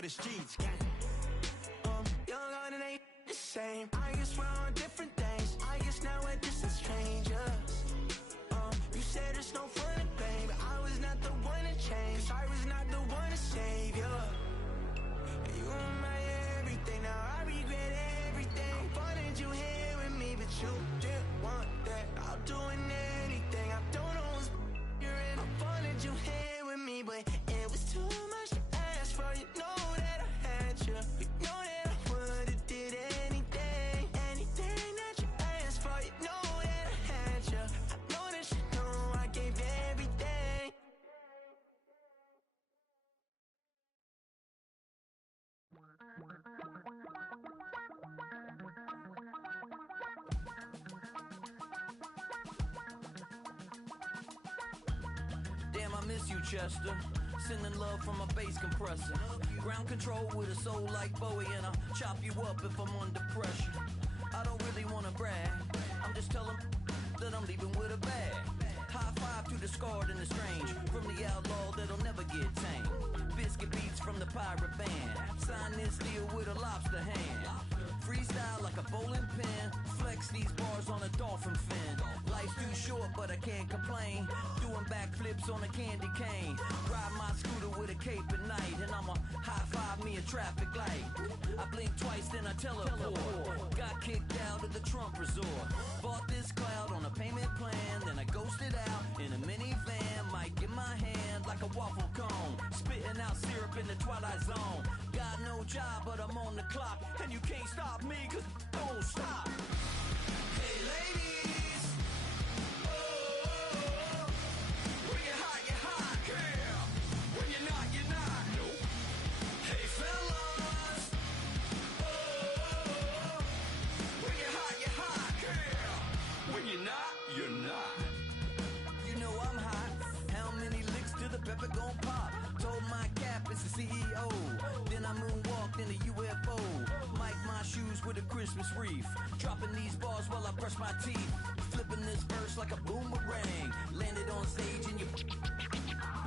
for the streets. Young on and ain't the same. I guess we're on different things. I guess now we're distant strangers. You said it's no fun to blame, but I was not the one to change. 'Cause I was not the one to save you. You were my everything, now I regret everything. I wanted you here with me, but you didn't want that. I'll do anything, I don't know what's you're in. I wanted you here with me, but it was too much to ask for. You know that I had you. You know that I would've did anything, anything that you asked for. You know that I had you. I know that you know I gave everything. Damn, I miss you, Chester. Sending love from a bass compressor. Ground control with a soul like Bowie, and I'll chop you up if I'm under pressure. I don't really wanna brag, I'm just telling that I'm leaving with a bag. High five to the scarred and the strange, from the outlaw that'll never get tamed. Biscuit beats from the pirate band, sign this deal with a lobster hand. Freestyle like a bowling pin, flex these bars on a dolphin fin. Life's too short but I can't complain, doing backflips on a candy cane. Ride my scooter with a cape at night, and I'ma high five me a traffic light. I blink twice then I teleport, got kicked out of the Trump resort. Bought this cloud on a payment plan, then I ghosted out in a minivan. Might get my hand like a waffle cone, spitting out syrup in the twilight zone. Got no job but I'm on the clock, and you can't stop me 'cause don't stop. Hey ladies, oh, when you're hot, girl. When you're not, you're not. Nope. Hey fellas, oh, when you're hot, girl. When you're not, you're not. You know I'm hot. How many licks till the pepper gon' pop? Told my cap it's the CEO. Then I moonwalked in a UFO. Mike my shoes with a Christmas wreath. Dropping these bars while I brush my teeth. Flipping this verse like a boomerang. Landed on stage in your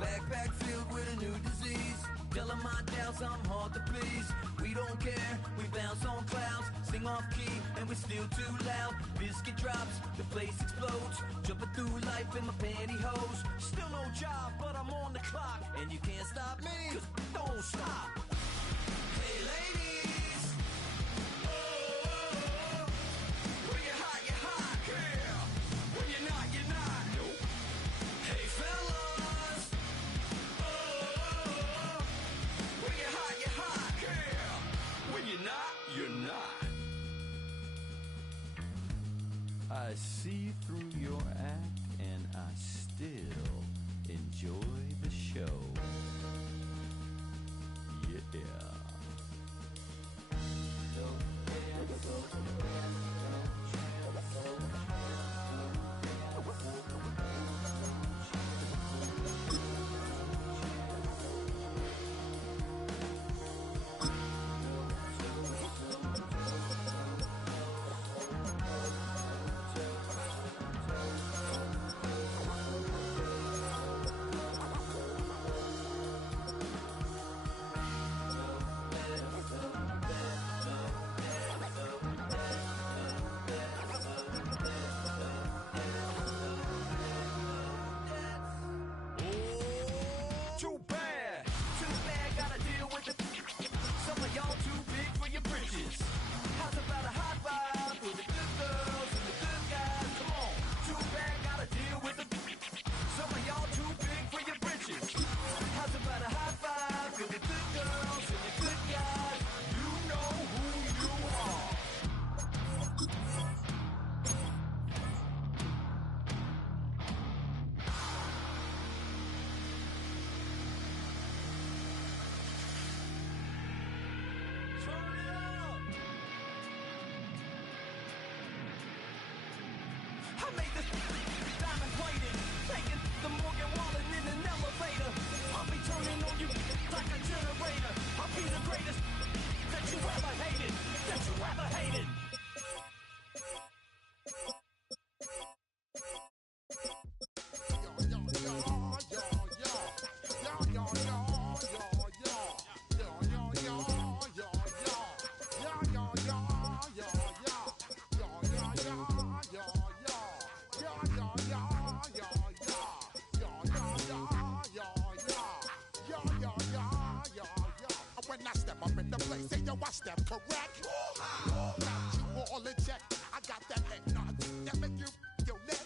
backpack filled with a new disease. Telling my doubts I'm hard to please. We don't care, we bounce on clouds. Sing off key and we're still too loud. Biscuit drops, the place explodes. Jumping through life in my pantyhose. Still no job, but I'm on the clock. And you can't stop me, 'cause don't stop. Hey ladies, oh, when you're hot, girl. When you're not, you're not. Nope. Hey fellas, oh, when you're hot, girl. When you're not, you're not. I see through your act and I still enjoy the show. Yeah. place, say yo, I step correct. Got you all in check. I got that eggnog that make you your neck.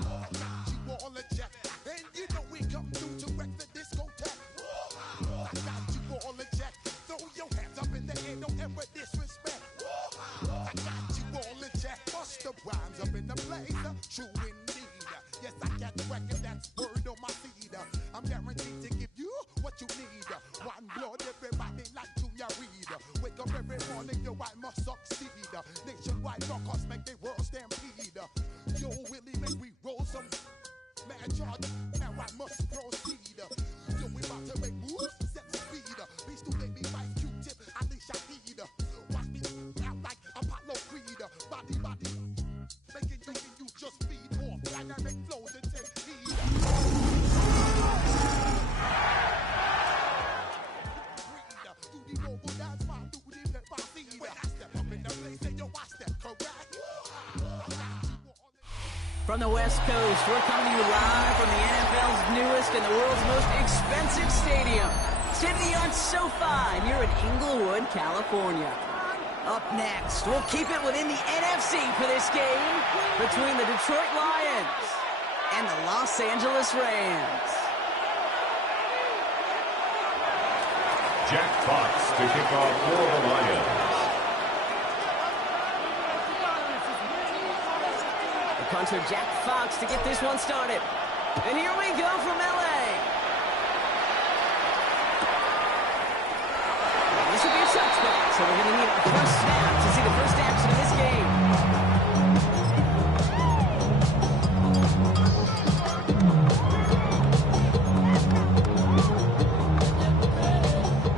I got you all in check. And you know we come through to wreck the discotheque. I got you all in check. Throw your hands up in the air, don't ever disrespect. I got you all in check. Bust the rhymes up in the blazer. True indeed. Yes, I got record, that's word on my seed. I'm guaranteed to give you what you need. One blood, everybody like Junior Reed. Wake up every morning, yo, I must succeed. Nationwide rockers make the world stampede. Yo, Willie, make we roll some mad charge. Now I must proceed. Yo, we about to make moves, set speed. Beast to make me right, Q-tip, Alicia Heed. Watch me out like Apollo Creed. Body, making you just feed more dynamic flows and take heed. From the West Coast, we're coming to you live from the NFL's newest and the world's most expensive stadium, state-of-the-art SoFi, here in Inglewood, California. Up next, we'll keep it within the NFC for this game between the Detroit Lions and the Los Angeles Rams. Jack Fox to kick off for the Lions. The punter Jack Fox to get this one started. And here we go from LA. This will be a touchback, so we're going to need a first snap to see the first action of this game.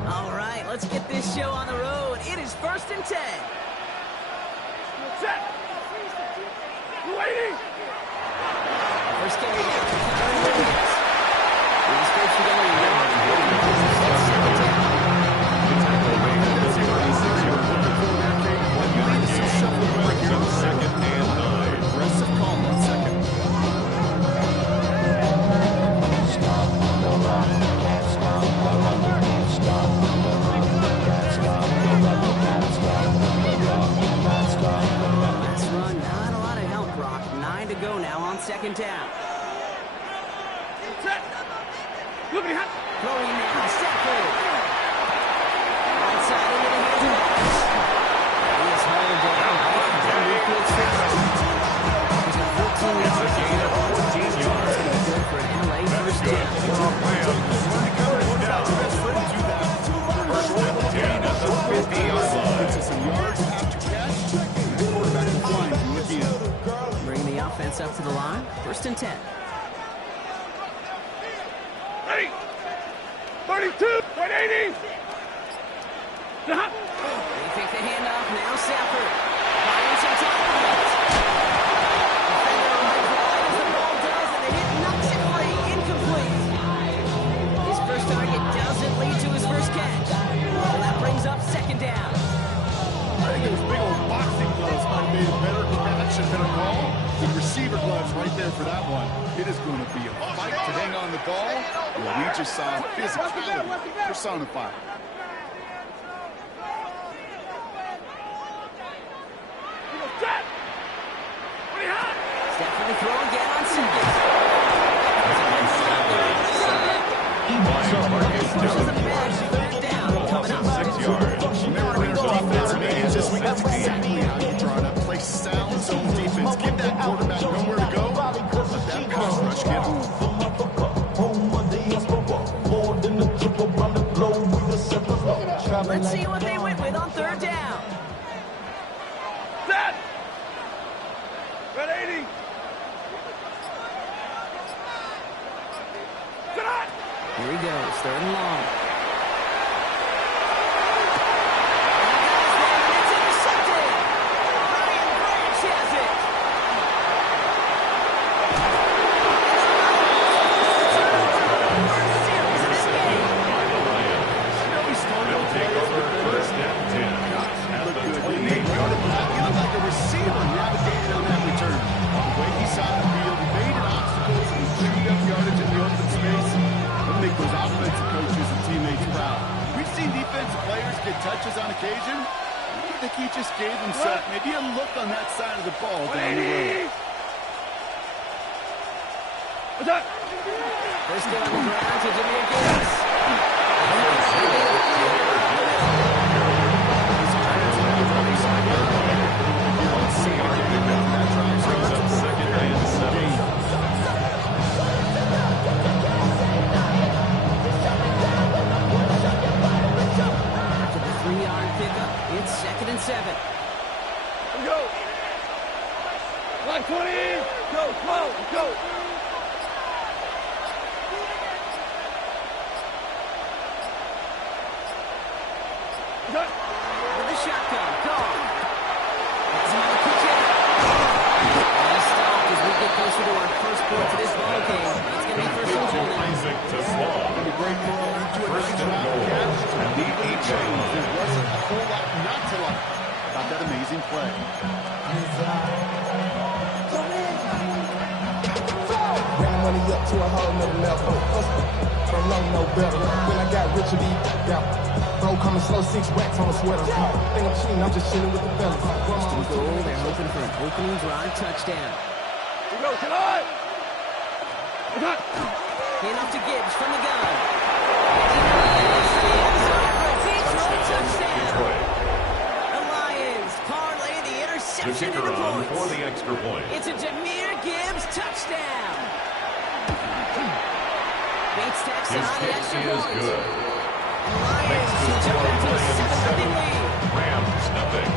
All right, let's get this show on the road. It is 1st and 10. Set! Waiting! First carry now for Kyron Williams. The Spurs are going to Second and 9. Aggressive call on second. Last run, not a lot of help, Brock. 9 to go now on second down. Set! Look at him! Throwing now, Stafford. Right side into the hands of Max. He is hauled down. He's got 14 yards. Gain of 14 yards. Good for an LA first down. First and 10 at the 50-yard line. Some yards after catch. And the quarterback is flying from again. Bringing the offense up to the line. 1st and 10. Ready! 32! 180! They take the handoff. Now Stafford. Finding some time on it. Defender arrives wide as the ball does, and the hit knocks it free. Incomplete. His first target doesn't lead to his first catch. And that brings up second down. I think those big old boxing gloves might have made a better catch and better call. The receiver gloves right there for that one. It is going to be a fight to hang on the ball. Well, we just saw physicality personified. Stafford to throw again on second. Wasn't bad. Third down. Coming up. 6 yards. Remember, there's offensive aids this week. That's exactly how you draw it up. Play sound zone defense. Give that quarterback nowhere to go. Let that pass rush get home. Let's see what they went with on third down. Set! 180! Here he goes. 3rd and long. It's intercepted. Ryan Branch has it. Series of this game. They'll take over 1st and 10 at the 28-yard line. He looked like a receiver navigating on that return. The way he saw the field, he made an obstacle and freed up yardage in the open space. I think those offensive coaches and team get touches on occasion. I think he just gave himself maybe a look on that side of the ball down the road. First down on the ground to Jahmyr Gibbs. After the 3-yard pickup, it's 2nd and 7. Go! Line 20! Go! Go! With the shotgun, call. It's another quick hit. And he stopped as we get closer to our first point to this ball game. It's going to be first and goal now. Isaac to Slaw. Great throw into a nice round catch. Neatly changed. There wasn't a whole lot not to like about that amazing play. Ran the money up to a whole nother level. From low, no better. When I got rich, I be out. Bro, coming slow, 6 racks on a sweater. Think I'm cheating, I'm just chilling with the fellas. First and goal, they're hoping for an opening drive touchdown. Go, get on! Handoff to Gibbs from the gun. Touchdown. The Lions parlay the The interception kicker into on for points. the extra point. It's a Jahmyr Gibbs touchdown. Bates tacks His on the kick extra is point. good. And the Lions Makes the jump score into a Lions 7-0 7, lead. Rams nothing.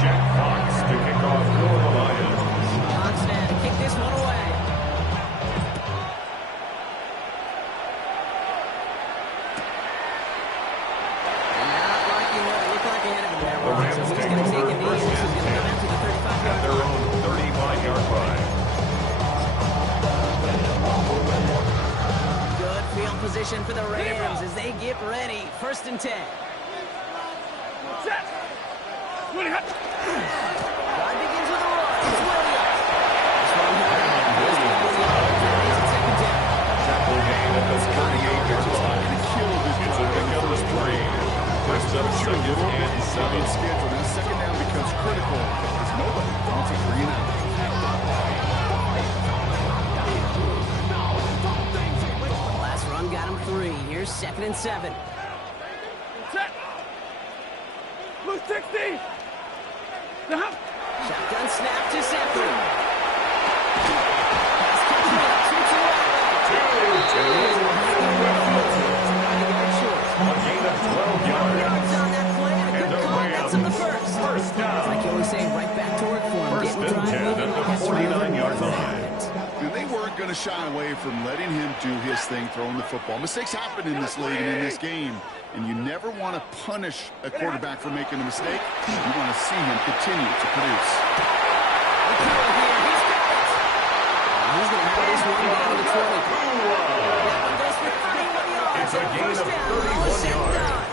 Jack Fox to kick off for the Lions. Fox now to kick this one away. And not liking what it looked like ahead of him there, The Ron. Rams So he's take going to take over a knee, and this is going to come out to the 35-yard at their line. own 35-yard line. Good field position for the Rams as they get ready. 1st and 10. Set! Drive begins with a run. It's Williams. This one here. Goes to Williams. It's a 2nd down. Tackle gain at the 38-yard line. It's a pick up of 3. First up, 2nd and 7. Schedule. Now second down becomes critical because nobody wants a 3 and out. Last run got him 3. Here's 2nd and 7. Set! Blue 60! Down! Shotgun snap to Zachary. Pass complete. 2-2 A gain of 12 yards. yards on that play and a And good the call. That's in the Rams, first. first down. Like you always say, right back to work for him. First Getting the and drive 10 moving at the like a 49-yard line. And they weren't going to shy away from letting him do his thing, throwing the football. Mistakes happen in this league and in this game, and you never want to punish a quarterback for making a mistake. You want to see him continue to produce. He's going to have this one down to the 20. That one goes for 31 yards. It's a gain First of down. 31 All said and yards. done.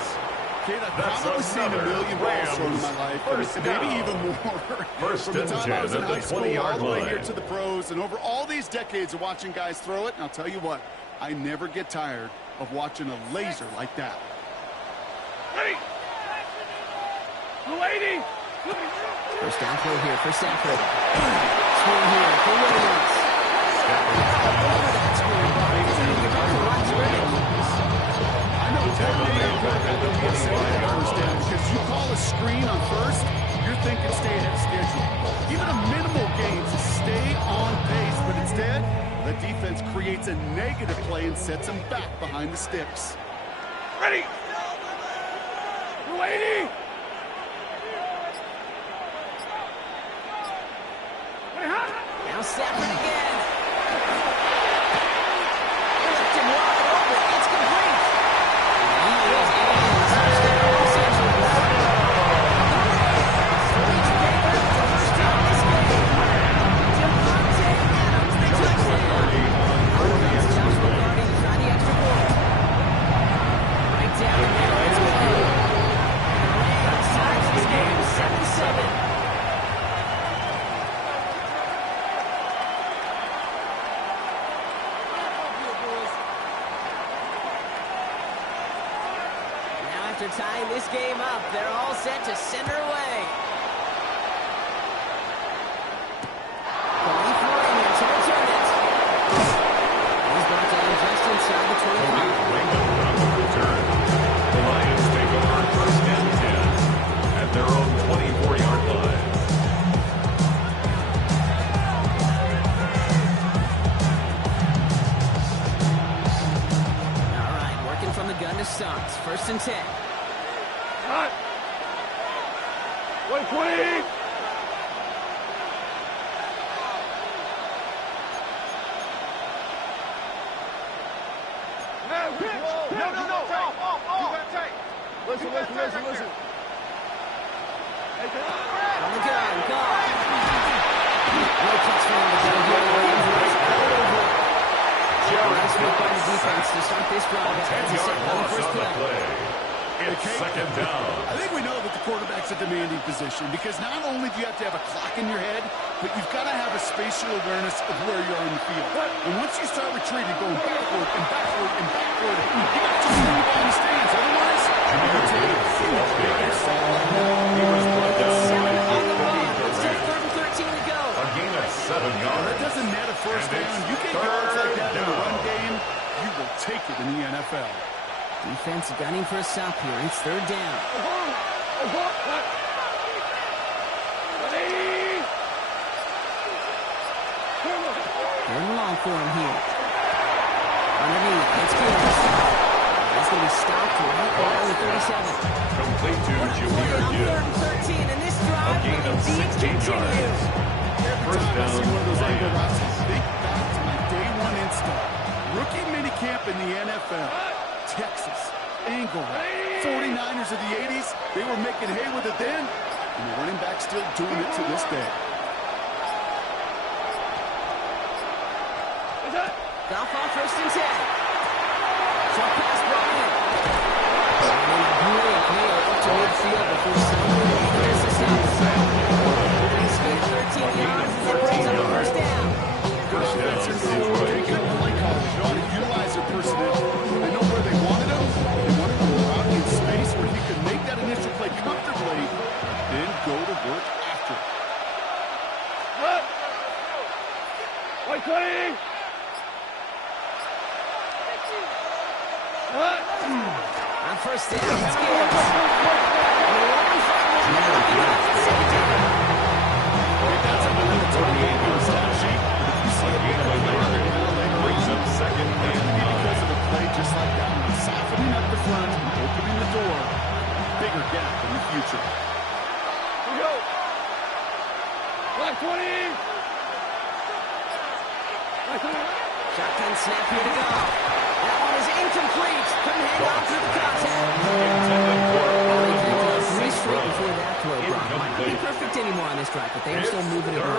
Kid, I've That's probably seen a another million balls thrown in my Rams life, first and maybe down. even more. First From the and time I 10 was in at the high school 20-yard all the way line. here to the pros, and over all these decades of watching guys throw it, and I'll tell you what, I never get tired of watching a laser like that. Ready! Blue 80! First down throw here for Stafford. Swing here for Williams. Over that screen. He's going to get back to line scrimmage. I know first down because you call a screen on first, you're thinking stay ahead of schedule. Even a minimal gain to stay on pace, but instead, the defense creates a negative play and sets them back behind the sticks. Ready! Blue 80! Now Stafford again. They left him wide open. It's complete. He is in. Touchdown, Los Angeles. The Rams reach paper for the first time this game. Devontae Adams, the touchdown. That's Joshua Gardy to try the extra point. Right down the middle. It's good. And the Rams ties this game 7-7. are tying this game up. They're all set to send her away. Going for it here to return it. He's brought down just inside the 25. The Lions take over first and 10 at their own 24-yard line. All right, working from the gun to start. First and 10. Hot. 120. Listen. On the gun, gone. No catch for him to go here. Williams all over. Nice work by the defense to start this drive after the set on the first play. It's second down. I think we know that the quarterback's a demanding position because not only do you have to have a clock in your head, but you've got to have a spatial awareness of where you are in the field. And once you start retreating, going backward and backward and backward, you got to just move on the stands. Otherwise, you're taking a huge big fall. He was brought down Seven by on the run. 53. Still 3rd and 13 to go. A gain of 7 yards. That doesn't net a first And down. it's You get yards like that in the third run down. game, you will take it in the NFL. Defense gunning for a stop here. It's 3rd down. Third and long for him here. Underneath, it's Gibbs. He's going to be stopped right there at the 37. Complete to What a play Jahmyr on 3rd and Gibbs. 13, and this A drive gain will of indeed 16 continue. yards. First Time I down, see one of those angle Lions. routes, I think back to my day one instinct. Rookie minicamp in the NFL. Texas, angle route. 49ers of the 80s, they were making hay with it then, and the running back still doing it to this day. Goff on 1st and 10. Short pass brought in. And a great play up to midfield before someone there's the stop. He's gained 13 yards as it brings up a first down. First down, Detroit. They ought to utilize their personnel. They know where they wanted him. They wanted him around in space where he could make that initial play comfortably, then go to work after it. 120. On first down, it's Gibbs. That's a little 28-yard stat sheet. But if you see a gain of a yard, Brings up second and because of a play just like that one, softening up the front and opening the door, bigger gap in the future. Here we go. 120. Shotgun snap here to go. That one is incomplete. Couldn't hang on through the contact. intended for Only three Armstrong. straight before that throw, Brock. Might not be Incomplete. perfect anymore on this drive, but they are still moving it on.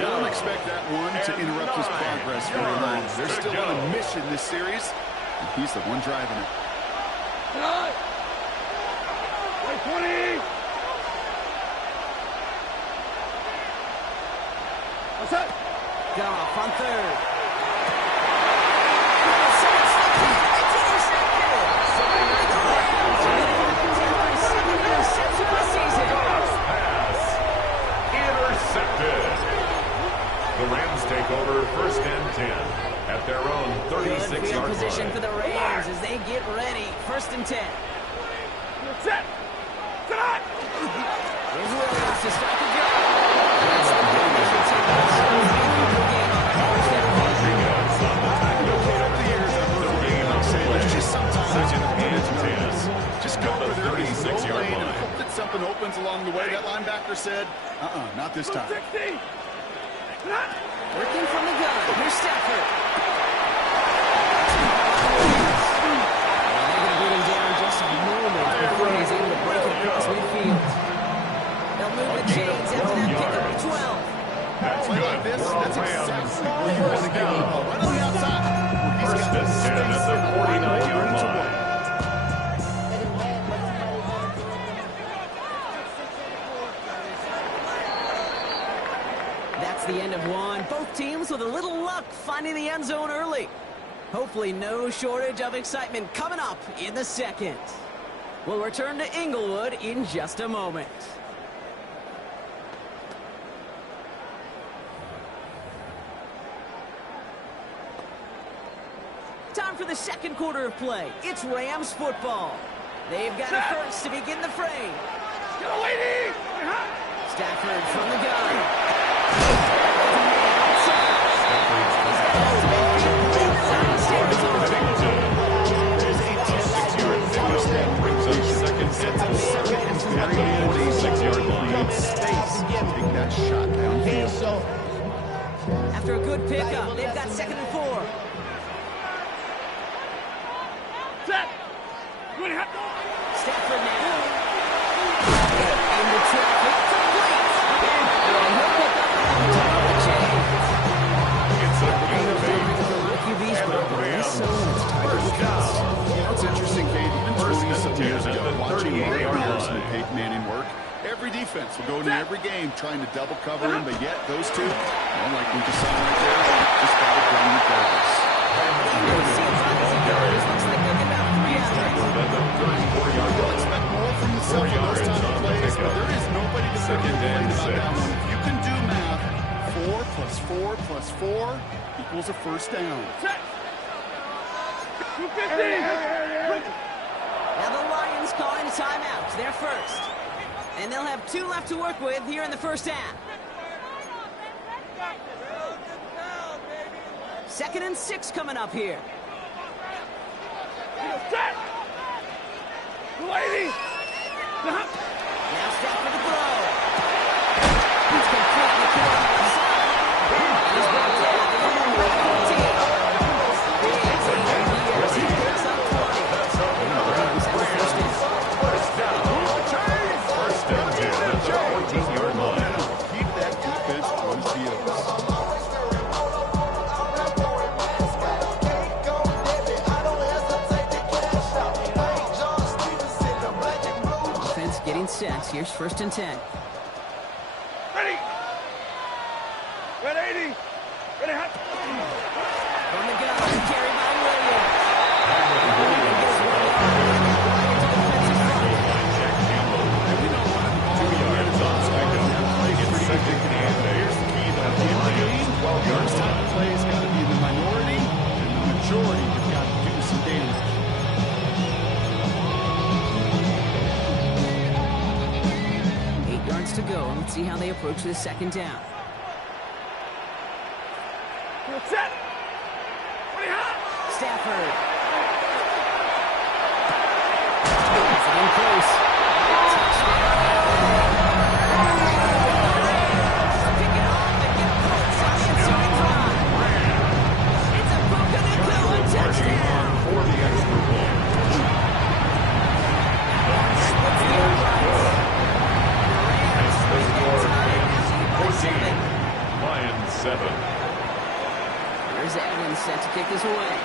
Don't expect that one to interrupt his progress very long. They're still on a mission this series, and he's the one driving it. 120. What's that? Goff on 3rd. Pass intercepted. The Rams take over first and 10 at their own Good field 36-yard position line. for the Rams as they get ready. 1st and 10. Set. Set. Here's Williams to start the drive. That's the big mission to the game on that first down. Rodriguez on the tackle. Over the years, I've heard Williams say there's just sometimes Second and 10. just go At the for their 36-yard lane and line. hope that something opens along the way. That linebacker said, not this time. 60. Working from the gun. Here's Stafford. They're going to beat him down just a moment before he's able to break it across midfield. They'll move the chains after that pickup of 12. That's Play good like this, for that's Rams. exactly where you want to give him the ball. Right on the outside. Where he's First got and 10 at the 49-yard line. That's the end of one. Both teams with a little luck finding the end zone early. Hopefully no shortage of excitement coming up in the second. We'll return to Inglewood in just a moment. Time for the second quarter of play. It's Rams football. They've got it first to begin the fray. Go, lady! Stafford from the gun. Brings up second, sets up second and very 46-yard line. Space to take that shot downfield. After a good pickup, they've got 2nd and 4. Set! Stafford now. In the traffic, complete. And he'll pick up the chains. It's a gain of 8. QB's broken. He's so much First down. It's interesting, Kate. Even 20-some years ago, watching Mario 38-yard Harrison line. and Peyton Manning work, every defense will go into every game trying to double cover him, but yet those two, well, like we just saw right there, just got it done regardless. Looks like they'll get about 3 out of it. At the 34-yard You'll line. expect more from yourself in those type of plays, but there is nobody to Second complain and about that 6. one. If you can do math, 4 plus 4 plus 4 equals a first down. Set! 250! Now the Lions calling a timeout. They're first. And they'll have 2 left to work with here in the first half. 2nd and 6 coming up here. Set! Lady! Now Stafford to throw. He's completely caught on the side. He's brought down at the number 14. Big gain here. He picks up 20. Rams have a first down. First down. First and 10 at the 14-yard line. Keep that defense on the field. Offense getting set. Here's 1st and 10. Ready! Ready! Ready, hot! From the gun, carried by Williams. Williams gets 1 yard right into the defensive front. And we know one of the ball 2 yards on second. It's second and 8. Here's the key, though. In the game, 12 yards time to play has got to be the minority, and the majority have got to do some damage. 8 yards to go. Let's see how they approach this 2nd down. Set! Ready, hot! Stafford. Is it in close? Pick it off and get points on the ensuing drive. It's a broken into a touchdown. For the extra point. Splits the uprights. As the score, Rams 14. 7. Lions 7. Here's Evans set to kick this away.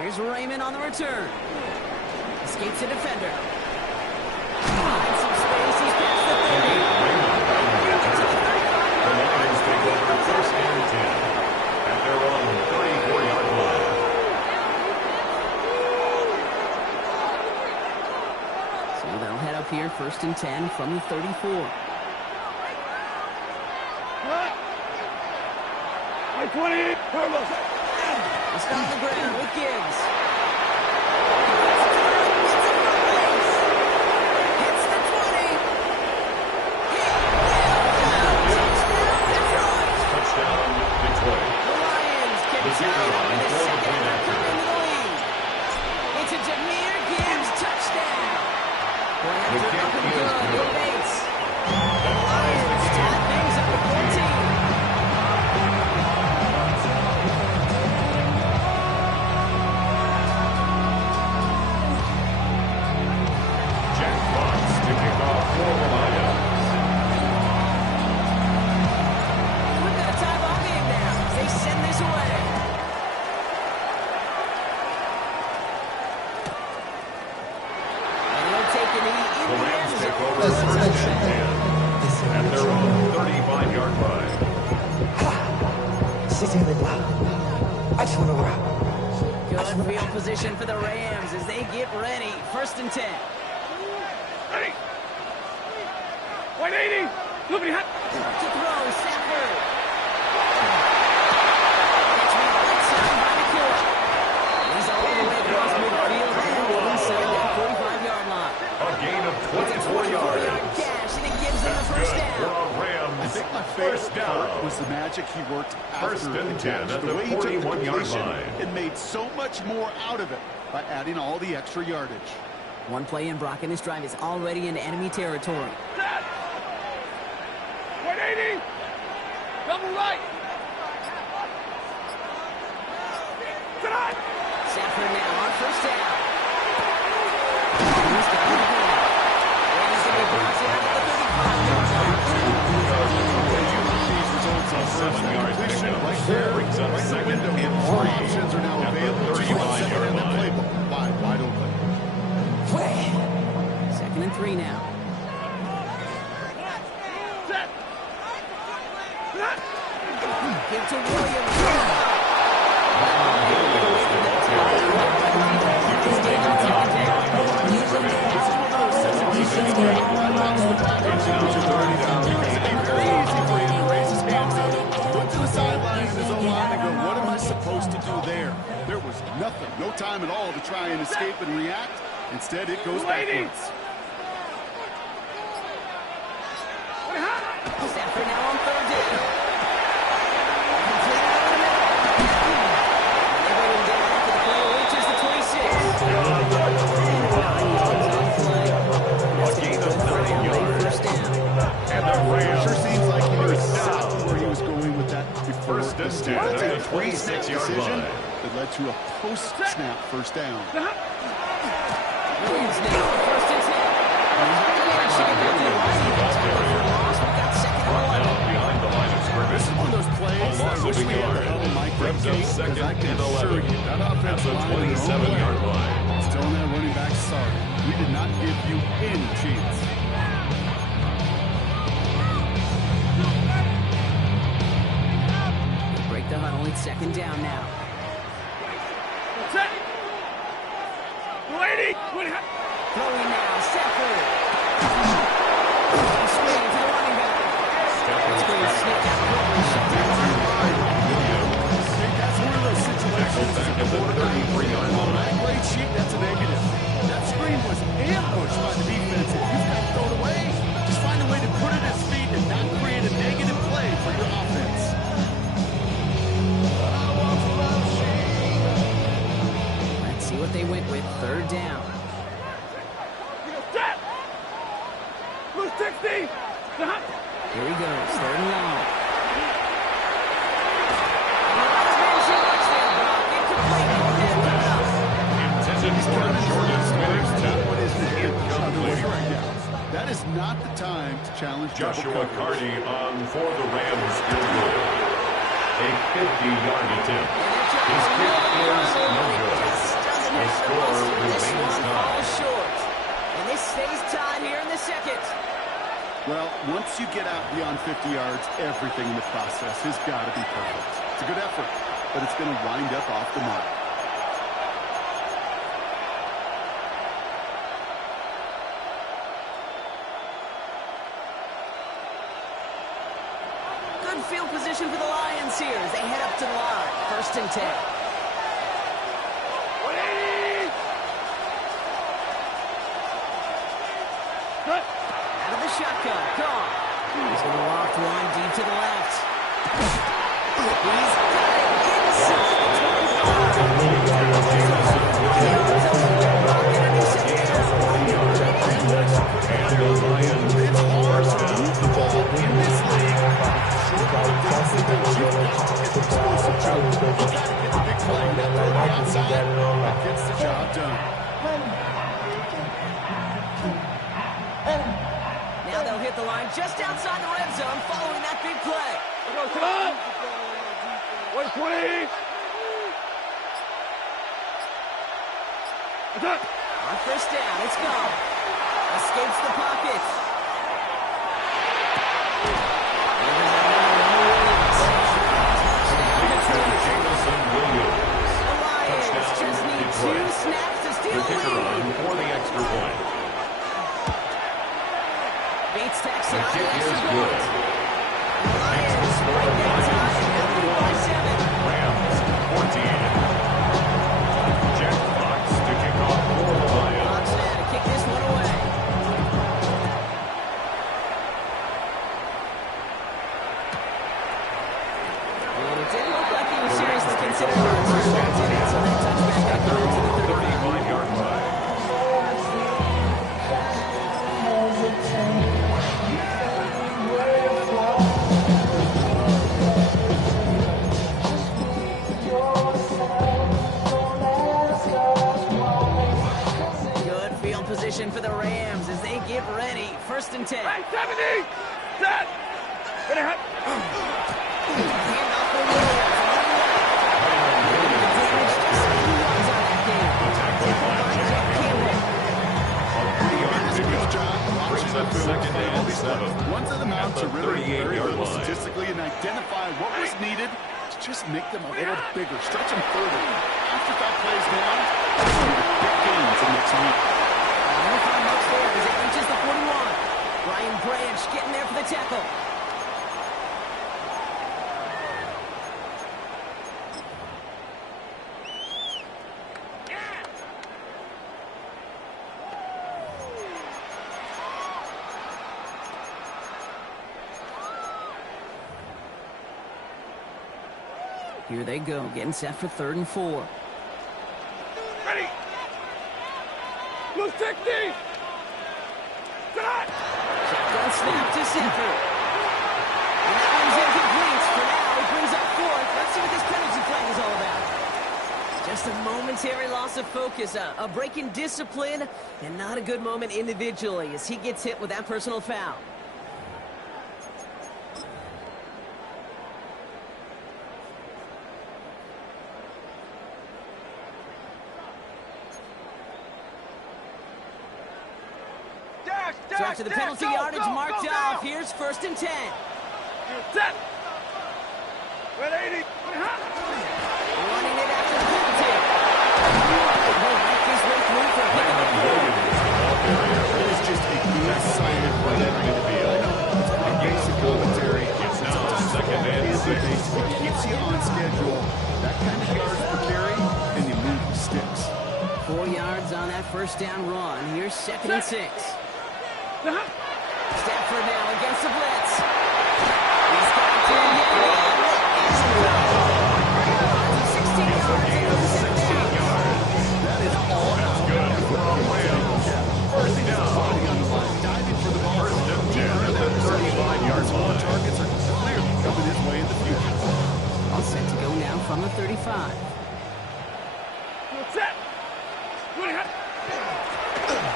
Here's Raymond on the return. Escapes a defender. Finds some space. He's past the 30. The Lions take over first and 10 at their own 34-yard line. So they'll head up here 1st and 10 from the 34. Right 20! Turbo! Just on the ground with Gibbs. Hits the 20. Touchdown, Detroit. The Lions can The tie zero it up on in the fourth second point and after. come into the lead. It's a Jahmyr Gibbs touchdown. Going The after kick up and is good. good. No base. The Lions tie things up at 14. Jack Fox to kick off for the Lions. We've got a tie ball game now as they send this away. And they'll take a knee in The the Rams end take zone. over first and 10 at their own 35-yard line. City of the block. I just want to rock. Good field position for the Rams as they get ready. 1st and 10. Ready. 180. Loopy hot. To throw, Stafford. Catch me outside by McCoy. He's all the way across midfield and inside that 45-yard line. A gain of It's a 24 24-yard yards. cash, and it gives them the That's first good for down. a Rams. I think my favorite part was the magic he worked First after and the 10 catch. at The the way he took the 41-yard completion line. and made so much more out of it by adding all the extra yardage. One play in, Brock, and this drive is already into enemy territory. Set. 180. Double right. Sit on. Stafford now on 1st down. He's got it again. And he's going to be brought down at the 35-yard line. These results on 7-yard completion pickup. right there, Brings up right in the second window. and All 3 options are now at the available to you on 35-yard second and the line. playbook. Wide open. 2nd and 3 now. Set. Set. Give to Williams. Supposed to do there. There was nothing, no time at all to try and escape and react. Instead, it goes backwards. Stafford now on 3rd down. Completed over the middle. They bring him down after the play reaches the 26. 9 yards on the play. That's going to be good for a late 1st down. And the Rams Sure seems like he knew exactly where he was going with that before. First and 10 That's at a the 26 26-yard decision line. that led to a post-snap 1st down. Williams now on 1st and 10. Should get back to the line. He gets tackle for loss. We've got 2nd and 11. out behind the line of scrimmage. This is one of those plays A that loss I wish of a we had the yard. hub of Mike Brings up Gate, because second I can and assure 11 you that at offensive the line in their own 27-yard way line. is telling that running back, sorry, we did not give you any chance. Break the huddle. It's 2nd down now. Set. 180. Throwing now. Stafford. Screen to the running back. Screen sneak out. Shut down on the line. That's one of those situations Back at the 33-yard on line. that grade sheet, that's a negative. That screen was ambushed by the defense. If you've got to throw it away, just find a way to put it at speed and not create a negative play for your offense. Let's see what they went with. 3rd down. Set. 260. Set. Here he goes. 3rd and long. Intended for Jordan Smith's incomplete. That is not the time to challenge Joshua double coverage. Carty on for the Rams field goal. A 50-yard attempt. His kick is no good. The score remains tied. Short. And this stays tied here in the 2nd. Well, once you get out beyond 50 yards, everything in the process has got to be perfect. It's a good effort, but it's going to wind up off the mark. Good field position for the Lions here as they head up to the line. 1st and 10. 180. Set. Out of the shotgun. Gone. He's going to loft one deep to the left. He's got it inside the 25. And the Lions are down the ball in this league. That gets the job done. Now they'll hit the line just outside the red zone following that big play. Sit on. 120. Attack. On 1st down, it's gone. Escapes the pocket. Jameson Williams. The Lions line. What was needed to just make them a little bigger, stretch them further. After that plays down, big gains in next week. No time much there as it reaches the 41. Brian Branch getting there for the tackle. Here they go, getting set for 3rd and 4. Ready. Blue 60. Shot. Shotgun snap to center. And that one's incomplete. For now, it brings up 4th. Let's see what this penalty flag is all about. Just a momentary loss of focus, a break in discipline, and not a good moment individually as he gets hit with that personal foul. So after the penalty yardage marked off, here's 1st and 10. Set. Red 80. Running it after the penalty. He'll make his way through for a pick up. It is just a good assignment for entering the field. It's pretty basic commentary. It's now 2nd and 6. It keeps you on schedule. That kind of yards per carry, and you move the sticks. 4 yards on that 1st down run. Here's 2nd and 6. Stafford now against the blitz. He's got to get 16 yards. That is all That's good for a Rams. 1st down. diving for the ball. 1st and 10 at the 35-yard line. Targets are clearly coming his way in the future. All set to go now from the 35. Set.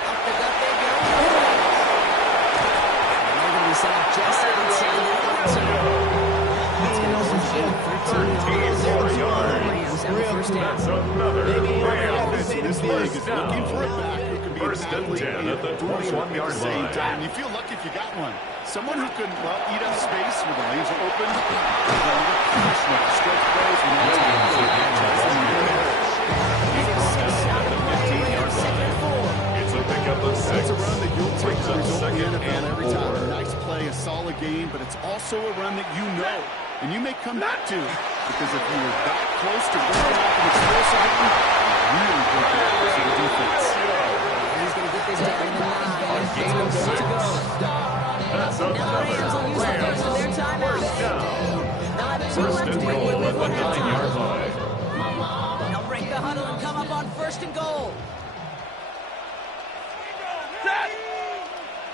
Up the gut they go. And they're going to be set up just outside the 13 yards. Rams have the 1st down. That's another Rams. This league is looking for a back who can be 1st and 10 at the 21-yard line. Time. You feel lucky if you got one. Someone who can, well, eat up space when the lanes are open. Stretch plays when It's a pickup of 6. It's a run that you'll take Brings the up result in the 2nd NFL and every time. 4. A nice play, a solid game, but it's also a run that you know, and you may come back to, because if you were that close to breaking off an explosive run, you really break it out as a defense. He's going to get this down to the 9. Gain of 6 to go. That's Now the Rams will use the first of their timeout. They'll have 2 left to and go goal with at the 9-yard halftime. line. They'll break the huddle and come up on 1st and goal. Set.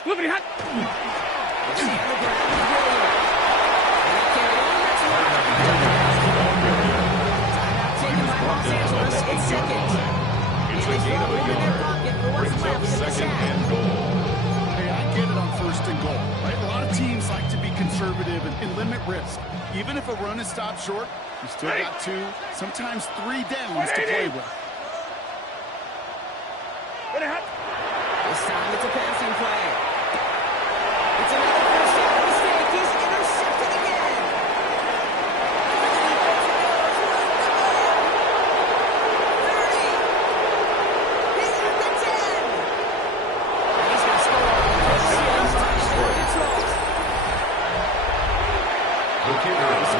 Flippity hot. It's on the ground with Williams. And that carry on, that's one. Timeout taken by Los Angeles. It's 2nd. It's a gain of a yard. Brings up 2nd and goal. Hey, I get it on 1st and goal, right? A lot of teams like to be conservative and limit risk. Even if a run is stopped short, you still got 2, sometimes 3 downs to play with. Ready hot. This time it's a passing play. It's another 1st down mistake. He's intercepted again. The kicker is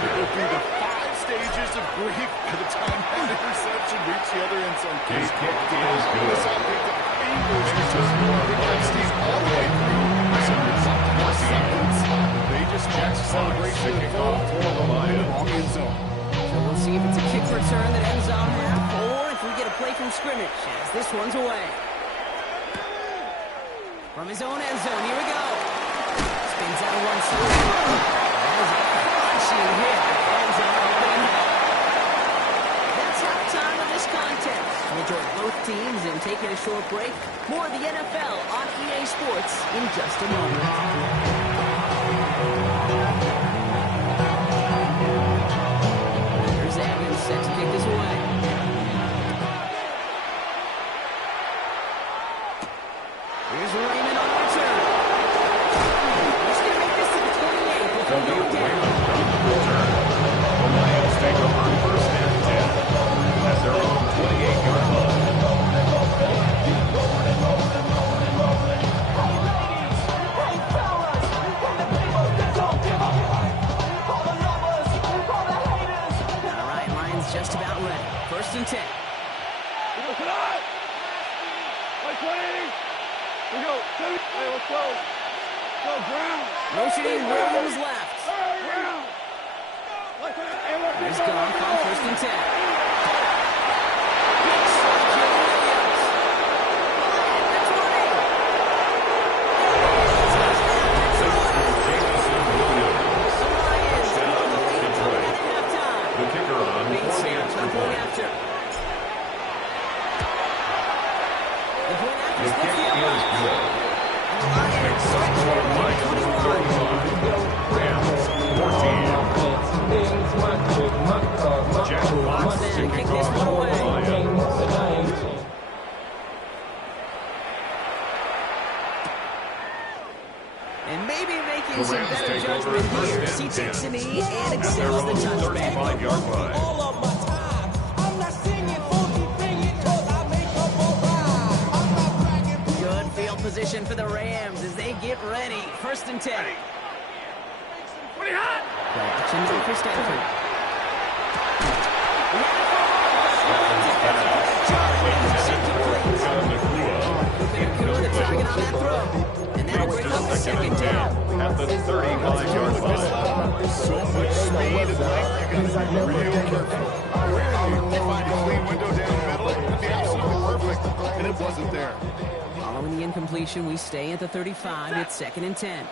It'll be the 5 stages of grief by the time that interception reached the other end zone. His kick is good. They just watched celebration in full wrong end zone. So we'll see if it's a kick return that ends on half, or if we get a play from scrimmage as this one's away. From his own end zone, here we go. Spins out of one side. That is a crunching hit. Ends on opening half. That's halftime of this contest. We'll join both teams in taking a short break. More of the NFL on EA Sports in just a moment. Here's Evans set to kick this away. Here's Raymond on the return. He's going to make this to the 28 before going down. First and 10. We go tonight. Like 180. We go. Hey, let's go. Go Brown. Motioning Williams left. Brown. He's gone on first and 10. The kicker on point after point. The kick is good. Next up for Lions 35, Rams 14. Jack Fox to kick off for the Lions. And maybe making The some Rams better take over judgment first here. and He 10. takes a knee and At their excels the own touchback. 35-yard line. All of my time. I'm not singing funky singing cause I make up a rhyme. I'm not bragging. Good field position for the Rams as they get ready. First and 10. Pretty hot. Play action now for Stanford. Nakua, the target on that throw. And that'll bring up second down. At the 35-yard line. So much speed and length, you got to be real careful. You find a clean window down the middle, it would be absolutely perfect, and it wasn't there. Following the incompletion, we stay at the 35. It's second and 10.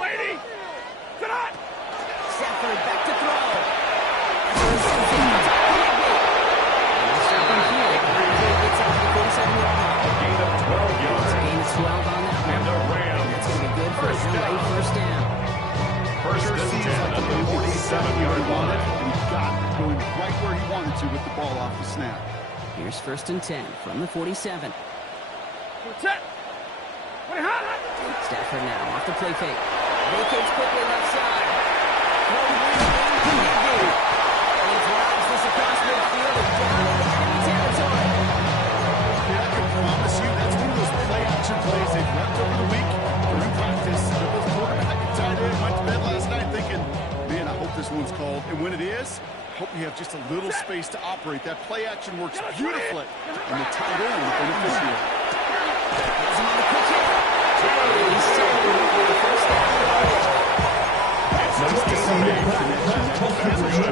Lady. Tonight. Stafford back to throw. Gain of 12 yards. Gain of 12 on that And the one. Rams. That's going to be good for a late first down. First and 10 at the 47-yard line. And he got going right where he wanted to with the ball off the snap. Here's first and 10 from the 47. Set. Pretty hot. Stafford now off the play fake. Vacates quickly left side. No lead in Higby. And he drives this across midfield and down into enemy territory. I can promise you that's one of those play-action plays they've worked over the week during practice. The quarterback and tight end went to bed last night thinking, man, I hope this one's called. And when it is, I hope we have just a little space to operate. That play-action works beautifully. And the tight end, the beneficiary. Has him on the quick hit. He's still for the first down. Nice gain of 8. That's good for the Rams.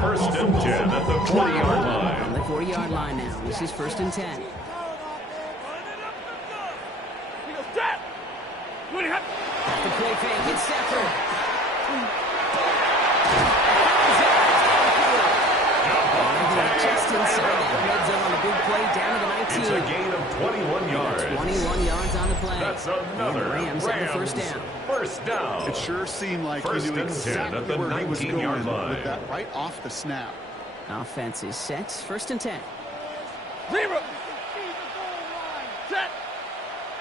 First and 10 at the 40-yard line. On the 40-yard line now. This is first and 10. We go set. Pretty hot. Off the play fake, it's Stafford. Just inside that red zone on a big play down to the 19. It's a gain of 21 yards. 21 yards on the play. That's another And the Rams have the first down. First down. It sure seemed like First he knew and 10 exactly at the where he was 19-yard going line. with that right off the snap. Offense is set. First and 10. Zero. Set.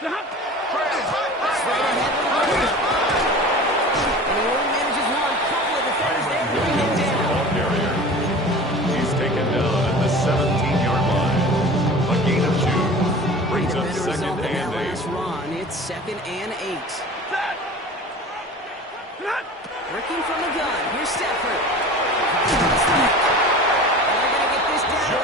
Hot. Straight ahead with the run. And he only manages one. Couple of defenders there to bring him down. Ball carrier. He's taken down at the 17-yard line. A gain of 2. Brings A up better second result than that and 8. last run. It's second and 8. Set. Hot. Working from the gun. Here's Stafford. And they're going to get this down.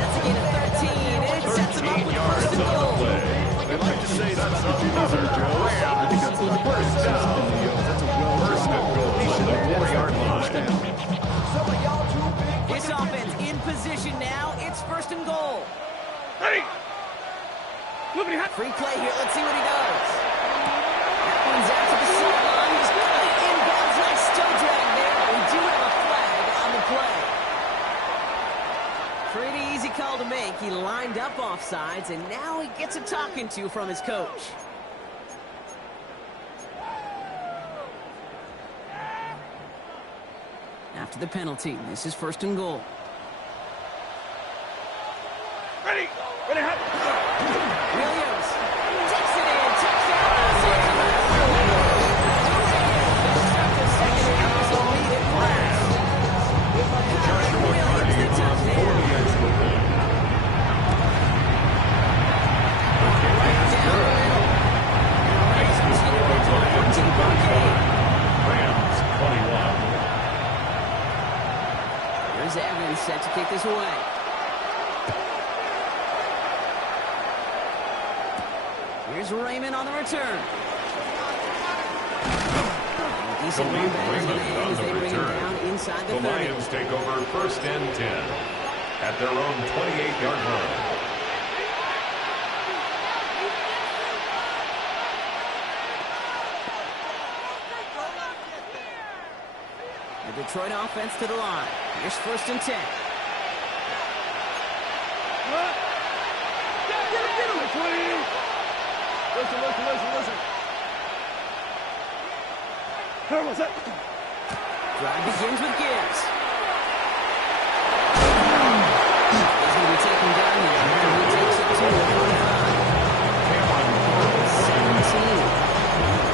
That's a gain of 13. And it sets him up with first and goal. They like to say that's the teaser, Joe. I think that's the first down. That's a First and goal from the 4-yard line. This offense in position now. It's first and goal. Ready. Moving hot. Free play here. Let's see what he does. That one's out to the sideline. He's going inbounds. Nice toe drag there. We do have a flag on the play. Pretty easy call to make. He lined up offsides, and now he gets a talking to from his coach. After the penalty, this is first and goal. Ready. Ready hot. Williams takes it in. Touchdown, Los Angeles. Start the second half as a lead at last. Joshua Carney Williams, the on 40 touchdown. extra points. Right down the middle. And the Rams continue to drive. Deep on game. Rams set to kick this away. Here's Raymond on the return. Decent Khalid rebound Raymond as on they the bring him return. down inside the The 30. Lions take over first and 10 at their own 28-yard line. The Detroit offense to the line. Here's first and 10. Listen. What's that? Drive begins with Gibbs. He's going to be taken down here. And he takes it to the 45. Cameron Jordan 17.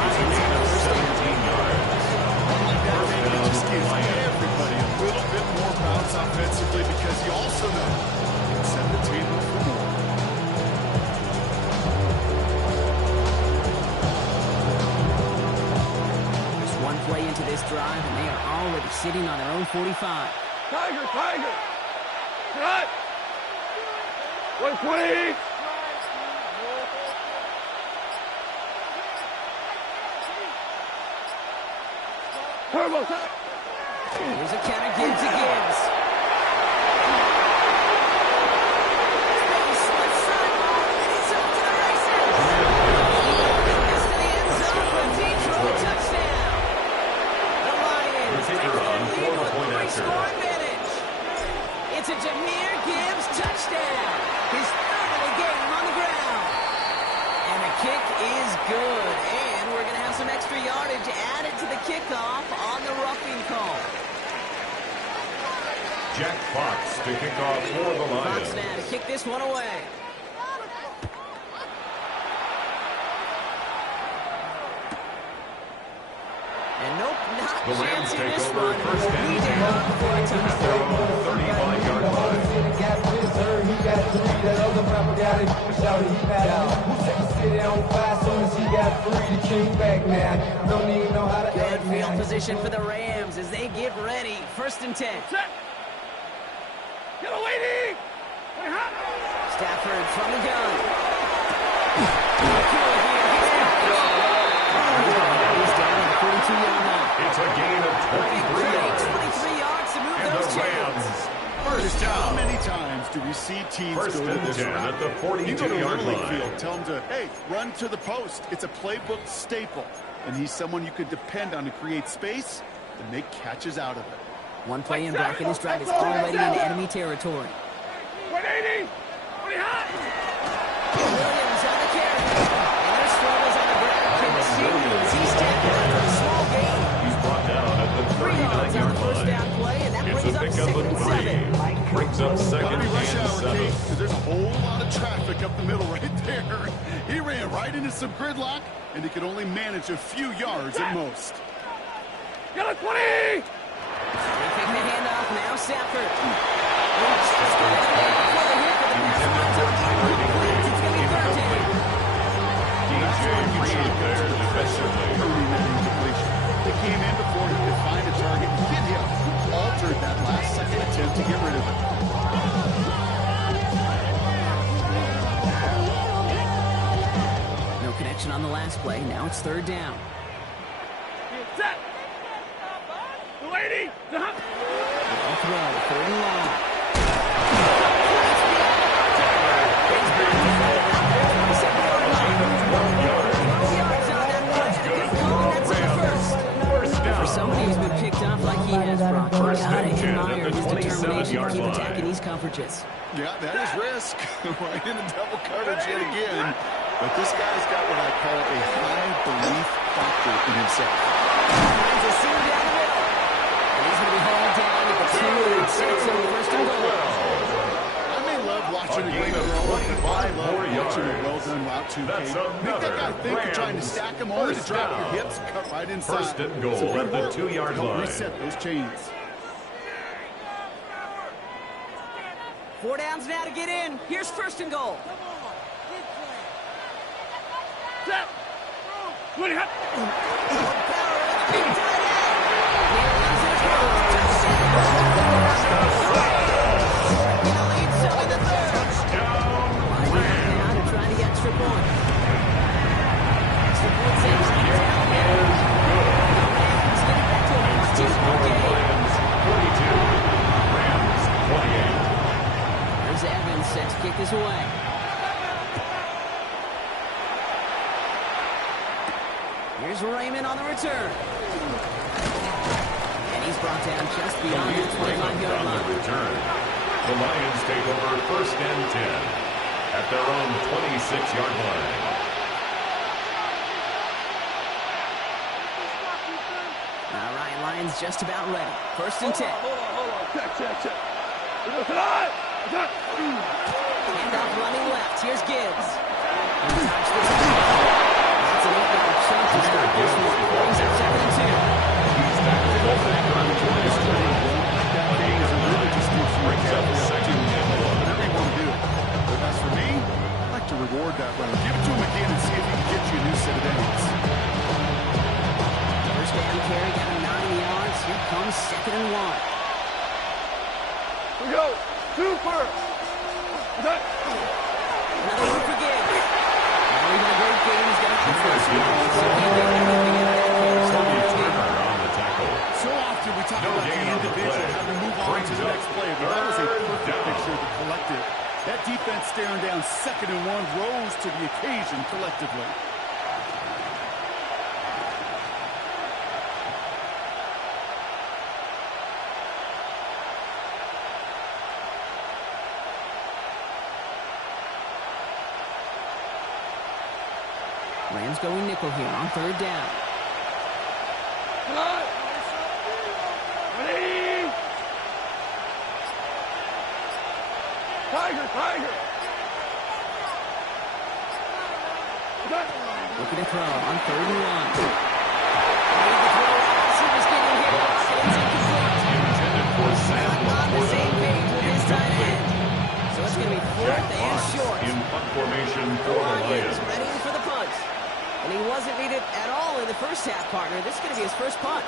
is a gain of 17 yards. It just gives everybody a little bit more bounce offensively because you also know you can set the table for more. Just one play into this drive, and they are already sitting on their own 45. Tiger! Cut! 120! Turbo! Here's a counter, Gibbs to Gibbs. Split sideline, and he's off to the races. Gets to the end zone for a Detroit touchdown. The Lions take Kicker their on lead for the with point after. 3-score advantage. It's a Jahmyr Gibbs touchdown. His third of the game on the ground. And the kick is good. And we're going to have some extra yardage added to the kickoff on the roughing call. Jack Fox to kick off for the Lions. Fox now to kick this one away. And nope, not The Rams chancing take this over one. first and He 10 down for a at their touchdown. own 35-yard line. He got three, that other rapper got it. Shout it, he mad out. Who said he sit on 5 soon as he got three? The king back now. Don't even know how to Good act field now. position for the Rams as they get ready. First and 10. Set! Get a lady! Stafford from the gun. He's down at the 42-yard line. It's a gain of 23 yards. 23 yards to move And those the chains. Rams Just first how down. many times do we see teams First go to and this 10 route? at the You go to 42-yard Little League line. field, tell them to, hey, run to the post. It's a playbook staple. And he's someone you could depend on to create space and make catches out of it. One play in back, and this drive is already in enemy territory. 180! What hot? Williams on the carry. And their struggles on the ground continue as he's taken out for a small gain. He's brought down at the 3 yards on the 39-yard first line. down play, and that It's brings a up pickup 2nd of and 7. 3. Brings up second Gotta be rush and hour, 7. Kate, because there's a whole lot of traffic up the middle right there. He ran right into some gridlock, and he could only manage a few yards at most. Get a 20! Taking the handoff now, Stafford. Just got it before the hit, but the pass lines up. It's going to be 13. DJ Reed there defensively. Turning that incompletion. They came in before he could find a target and hit him. Altered that last-second attempt to get rid of it. No connection on the last play. Now it's 3rd down. Set! The lady! Ball throw, 3rd and long. For somebody who's been picked off like he has, Brock, you First gotta and 10 admire at the his determination to 27-yard keep line. attacking these coverages. Yeah, that is risk. Right into double coverage yet again. But this guy's got what I call a high belief factor in himself. Finds a seam down the middle. And he's going to be hauled down at the 2, and it sets him first and goal. I may love watching A a gain great of throw, 25 but I love more watching a yards. well-done route to That's Make that guy another think you're trying to Rams stack him only to first drop down. your hips, cut right inside. First and goal It's a good at the work. 2-yard Help line. reset those chains. 4 downs now to get in. Here's first and goal. Set! 20 hot! Big tight end. Here comes his goal. Touchdown. Here's Raymond on the return. And he's brought down just beyond the 25-yard on line. the return. The Lions take over 1st and 10 at their own 26-yard line. All right, Lions just about ready. 1st and 10. Hold on. Check. Tonight! Handoff running left. Here's Gibbs. And touch this time. That's an 8-yard chunk to start this one. Brings up 2nd and 2. He's back to the back on the 20. Games are really just do some Brings up 2nd and 1. whatever you want to do. But as for me, I like to reward that run. Give it to him again and see if he can get you a new set of downs. First down carry, got him 9 yards. Here comes 2nd and 1. We go. 2 first. Another one for Gibbs. Now he's got a great game. He's got a good first one. So he can't get anything in that case. Turner on the tackle. So often we talk No about the gain on the individual play. having to move on Brings to the up next play, but that was a perfect down. picture of the collective. That defense staring down 2nd and 1 rose to the occasion collectively. Rams going nickel here on 3rd down. Tonight! Ready! Tiger! Looking to throw on 3rd and 1. Made the throw as he was getting hit. It's incomplete. Intended for Sam On the Laporta. same page with his tight end. So it's going to be 4th and short. In punt formation for the Lions Lions. ready for the punt. And he wasn't needed at all in the first half, partner. This is going to be his first punt.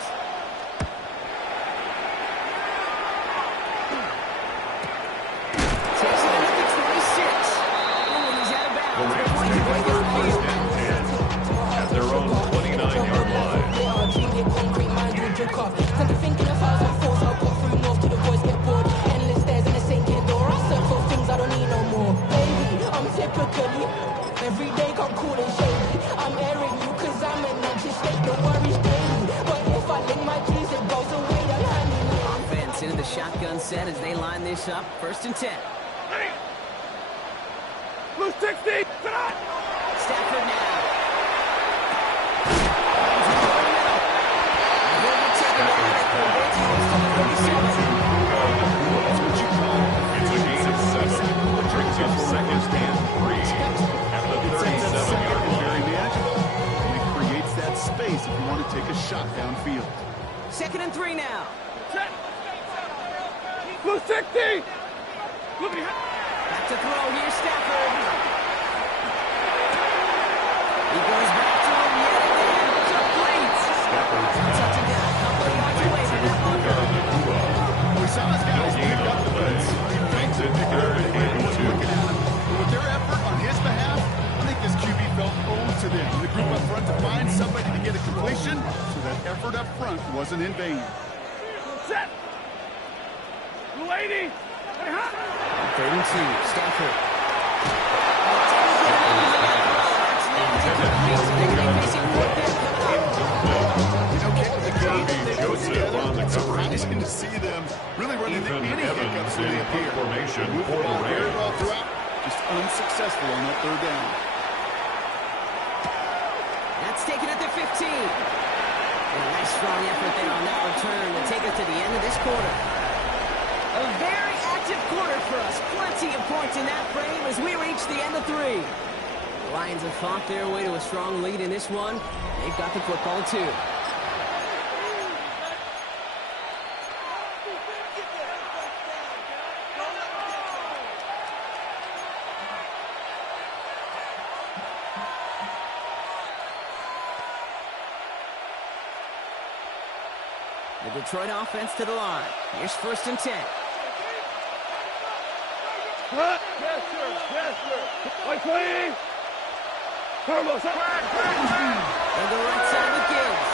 Takes it in at the 26. And he's out of The bounds. Rams Before he take can break over his 1st field. and 10 at their own 29-yard line. Thinking of how I force, I'll got through north to the voice, get bored. Endless stairs in the same kid door. I search for things I don't need no more. Baby, I'm typically every day come cool and shady. I'm airing you cause I'm in anxious state, no worries daily. But if I link my keys, it goes away, I'm handling. Offense into the shotgun set as they line this up. 1st and 10. Blue 60! Tonight! Stafford now. It's a gain of 7, which brings up 2nd and 3 at the 37-yard line. Very manageable, and it creates that space if you want to take a shot downfield. 2nd and 3 now. Blue 60! Look at Back to throw. Here's Stafford. He goes back to him yet again. Complete. Touching down a couple of yards away from that bunker. We saw his guys Gain pick on up the the play. blitz. Makes it 3rd and 2. Looking at him. But with their effort on his behalf, I think this QB felt owed to them. The group up front to find somebody to get a completion, so that effort up front wasn't in vain. Set! Blue 80! 3rd and 2. Stafford. Joseph on the coverage. Surprising to see them really running into Ethan any Evans hiccups when in they punt appear. formation Moved for the the ball very Rams. well throughout, just unsuccessful on that 3rd down. That's taken at the 15. And a nice strong effort there on that return to take us to the end of this quarter. A very active quarter for us. Plenty of points in that frame as we reach the end of 3. The Lions have fought their way to a strong lead in this one. They've got the football too. The Detroit offense to the line. Here's 1st and 10. Yes, sir. Like 20! Carlos, They go right side with Gibbs.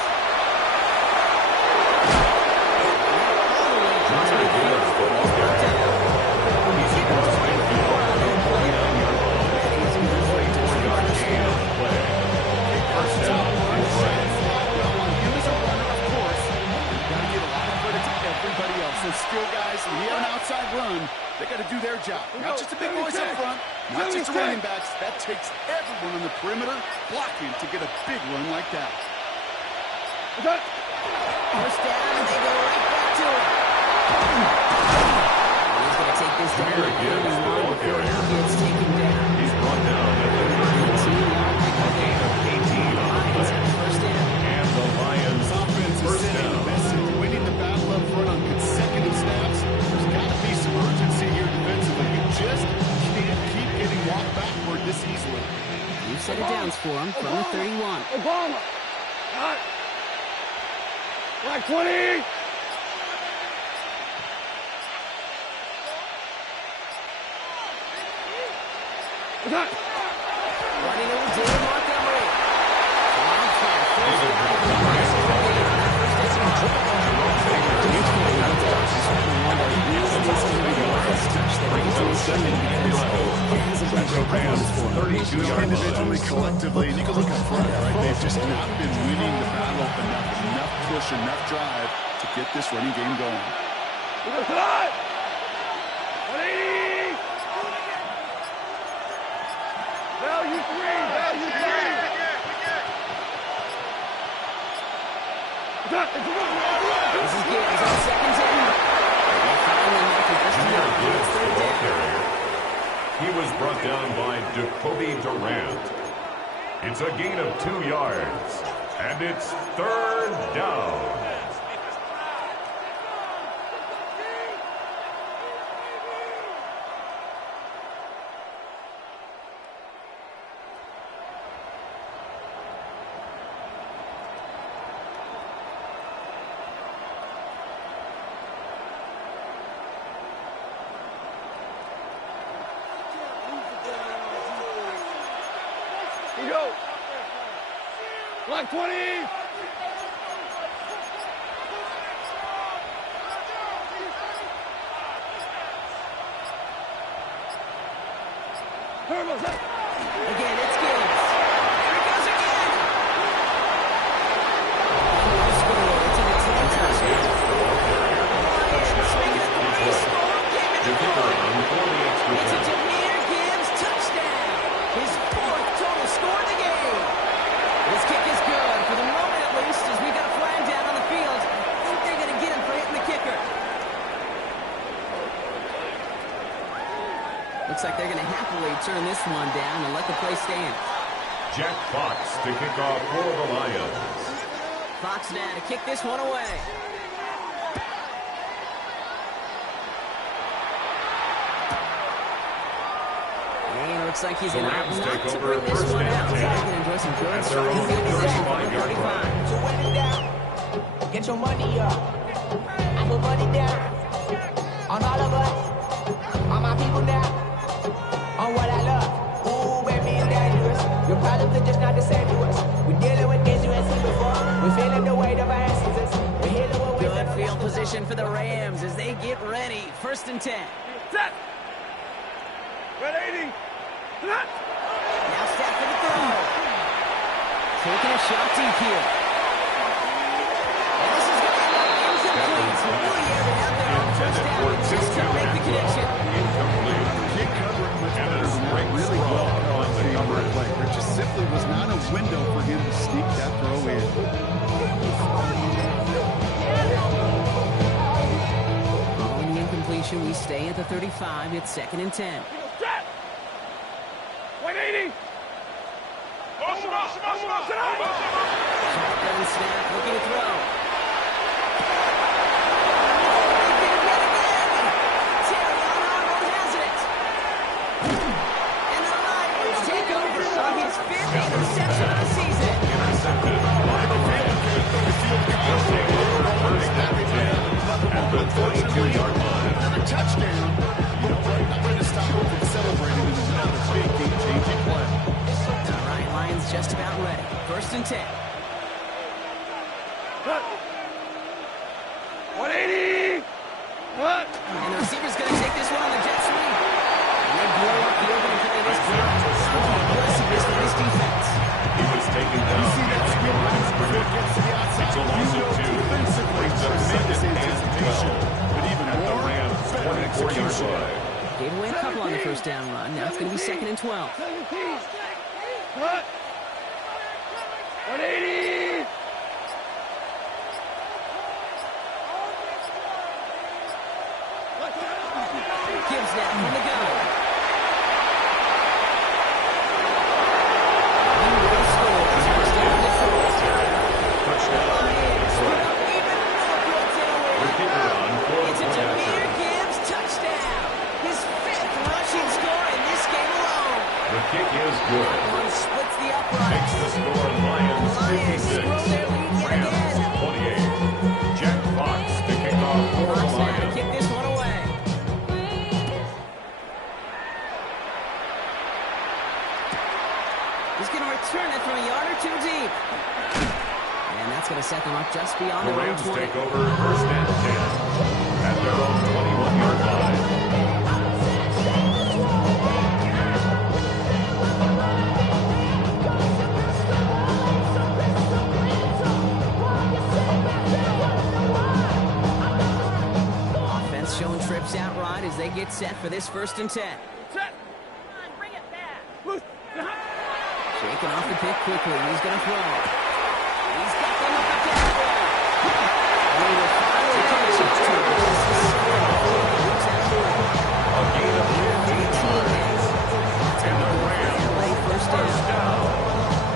All the way across midfield before he's brought down. He's given 24 on that play. And he's moved right to 24 yard gain on the play. First down, got to do their job. Not just the big boys up front, not just the running backs. That takes everyone on the perimeter blocking to get a big run like that. First down, and they go right back to it. He's going to take this down. Here again is the ball carrier. Gets taken down. He's brought down at the 31. A gain of 18 on the play. First down. And the Lions Offense is first sending a down. message, winning the battle up front on consecutive snaps. There's got to be some urgency here defensively. You just can't keep getting walked backward this easily. New set of downs for him from the 31. Obama. Hot. Black 20. Hot. Running over David Montgomery. Long play. First down. Individually, collectively, and you can look up front, right? They've just not been winning the battle enough push, enough drive to get this running game going. Hot. 180. Value 3. Value 3. This is Gibbs on second down. Junior Gibbs, the ball carrier. He was brought down by Jacoby Durant. It's a gain of 2 yards, and it's third down. Here we go. Black 20. Turbo's up. Again, it's Gibbs. Here it goes again. No score. It's an exciting touchdown. Lions making it 3 score. The kicker on for the extra It's a point. Jahmyr Gibbs touchdown. His 4th total score of the game. His kick is good for the moment at least, as we got a flag down on the field. I think they're going to get him for hitting the kicker. Looks like they're going to happily turn this one down and let the play stand. Jack Fox to kick off for the Lions. Fox now to kick this one away. And it looks like he's The going to Rams opt not take to over bring this first one and out. 10 They can enjoy some good at their striking own field position from the 35-yard 35. line. So when in doubt, get your money up. I put money down on all of us, on my people now, on what I love. Ooh, baby, it's dangerous. Your problems are just not the same to us. We're dealing with things you ain't seen before. We're feeling the weight of our ancestors. We're healing what we're Good field position for the Rams as they get ready. 1st and 10. Set. 180. Hot. Now Stafford to throw. Taking a shot deep here. And this is going to end up incomplete. Really aired it out there on first down. Just couldn't make the connection. Incomplete. Can't cover it much And better a than that. great Really throw well on the called coverage. play. There just simply was not a window for him to sneak that throw in. Following the incompletion, we stay at the 35. It's 2nd and 10. Set. 180. Shotgun snap, looking to throw. Terrion Arnold has it. And the Lions take over on his 5th interception of the season. Intercepted by the Rams. They'll take over first and 10 at the 22-yard line. Another touchdown. You know what? Not going to stop him from celebrating in another big game-changing play. All right, Lions just about ready. 1st and 10. Hot. 180. Hot. And the receiver's going to take this one on the jet sweep. And they blow up the opening play this time. The aggressiveness of this defense. He was taken down. You see that skill line before it gets to the outside. It's a loss of 2. Defensively, Brings up tremendous 2nd and anticipation. 12 But even at the more, Rams' better 24-yard execution. line. couple on the first down run. Now it's going to be 2nd and 12. 17. Cut. 180. Gibbs now from the gun. It's a Jahmyr Gibbs touchdown. His 5th rushing score in this game alone. The kick is good. One splits the Makes uprights. the score Lions Lions 56, grow their lead yet Rams again. 28. Jack Fox to kick off for the Fox now to Lions. kick this one away. He's going to return it from a yard or 2 deep. And that's going to set them up just beyond The their own Rams 20. take over 1st and 10 at their own 21-yard line. Offense showing trips out right as they get set for this 1st and 10. Set. Loose. Shaking off the pick quickly. He's going to throw. He's got them up the tempo. And they will finally catch up to him. A gain of 15 yards. And the Rams Late first down.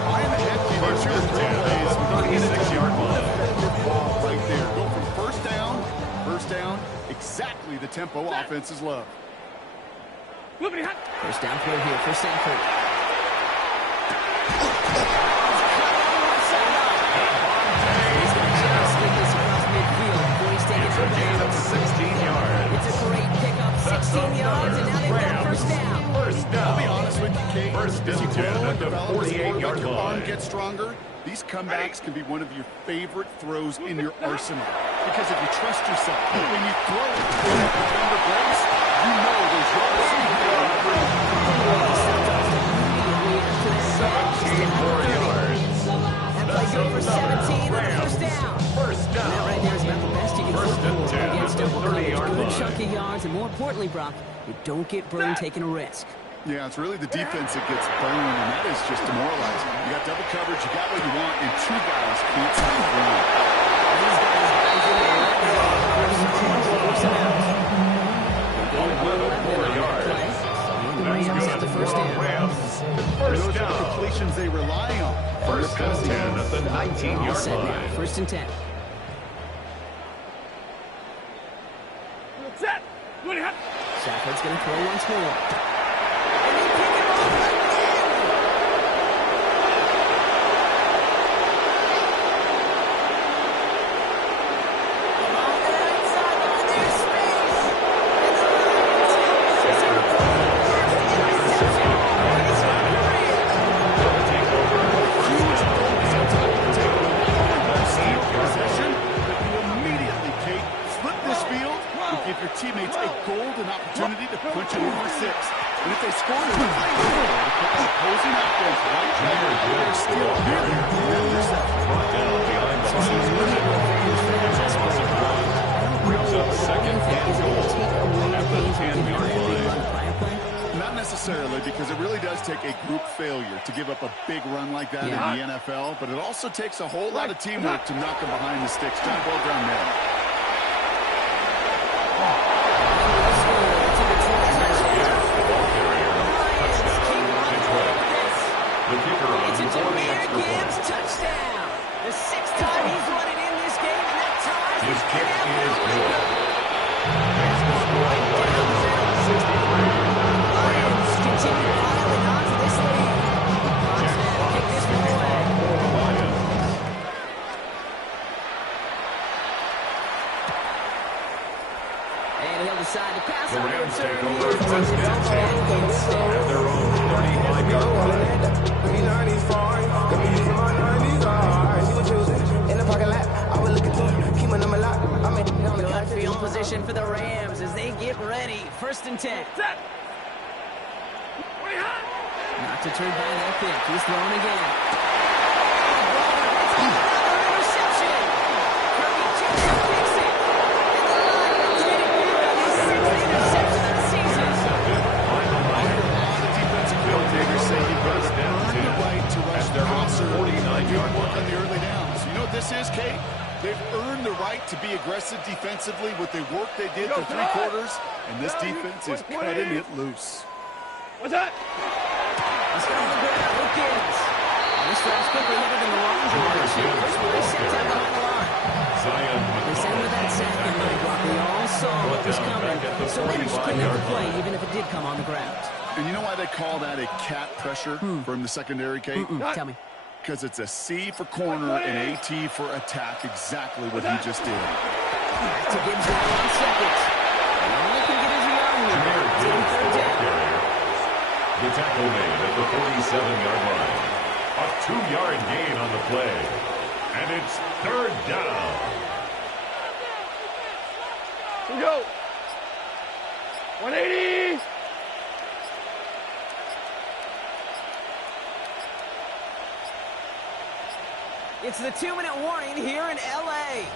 I am happy that First your and 10 at the 36-yard line. ball right there. Go from first down, exactly the tempo offenses love. First down throw here for Sanford. He's going to just get this across midfield before he's taken It's a gain of 16 yards. It's a great pickup, 16 yards, and now they've got first down. First I'll be down. honest with you, Kate. First As you and 10 grow at and the develop, as 48-yard your arm line. gets stronger, these comebacks can be one of your favorite throws in your arsenal. Because if you trust yourself, when you throw it and that defender breaks, you know there's yards to be made. 17 more yards. That play good for 17 on the first down. First That down. right there is about the best you can First hope and for 10 against at the double coverage. 30-yard Good line. chunky yards, and more importantly, Brock, you don't get burned taking a risk. Yeah, it's really the defense that gets burned, and that is just demoralizing. You got double coverage, you got what you want, and 2 guys can't stop running. These guys in there right now. Force him out. They gain 11 more on that yards. play. And the That's Rams good have the for first the down. Rams. And First those are the down. completions they rely on. First and 10 at the All 19-yard set now. line. First and 10. Set. Stafford's going to throw once more. And they pick him off again. On the right side, look at their space. And the Lions have a first interception in his career. Take over first down. Possession, but you immediately, Kate, flip this field and give your teammates a golden opportunity to punch it over 6. And if they score, they're playing opposing offense right there. They're still here. Brought down behind the lines. It's offensive run. Brings up second and goal at the 10-yard line. Not necessarily, because it really does take a group failure to give up a big run like that in the NFL, but it also takes a whole lot of teamwork to knock them behind the sticks. John, well done there. The kicker on It's a for the Jahmyr extra Gibbs point. touchdown. The 6th time he's run it in this game, and that ties His the kick is NFL good. record. Makes the score Lions 63. Lions continue piling on to this lead. Fox now to kick this one away. For the Lions. And he'll decide to pass The on Rams return. take over He takes first it and 10 touchdown. at their own 35-yard line. Good field position for the Rams as they get ready. First and 10. Set. Not deterred by that pick. He's throwing again. Another interception. Kirby Joseph picks it. And the Lions get it back on his 6th interception of the season. doing work on the early downs. You know what this is, Kate? They've earned the right to be aggressive defensively with the work they did for 3 quarters, and this defense is cutting it loose. What's that? Let's get on the ground. Luke Gibbs. This drive's quickly headed in the wrong direction. First one is set down behind the line. They send with that sack in mind, Brock. We all saw what was coming, so managed to clean up the play, even if it did come on the ground. And you know why they call that a cat pressure from the secondary, Kate? Tell me. Because it's a C for corner and a T for attack, exactly what he just did. To Gibbs down 1 second. All he can get is the arm here. Third down. The tackle made at the 47-yard line. A 2-yard gain on the play. And it's 3rd down. Here we go. 180. It's the 2-minute warning here in L.A.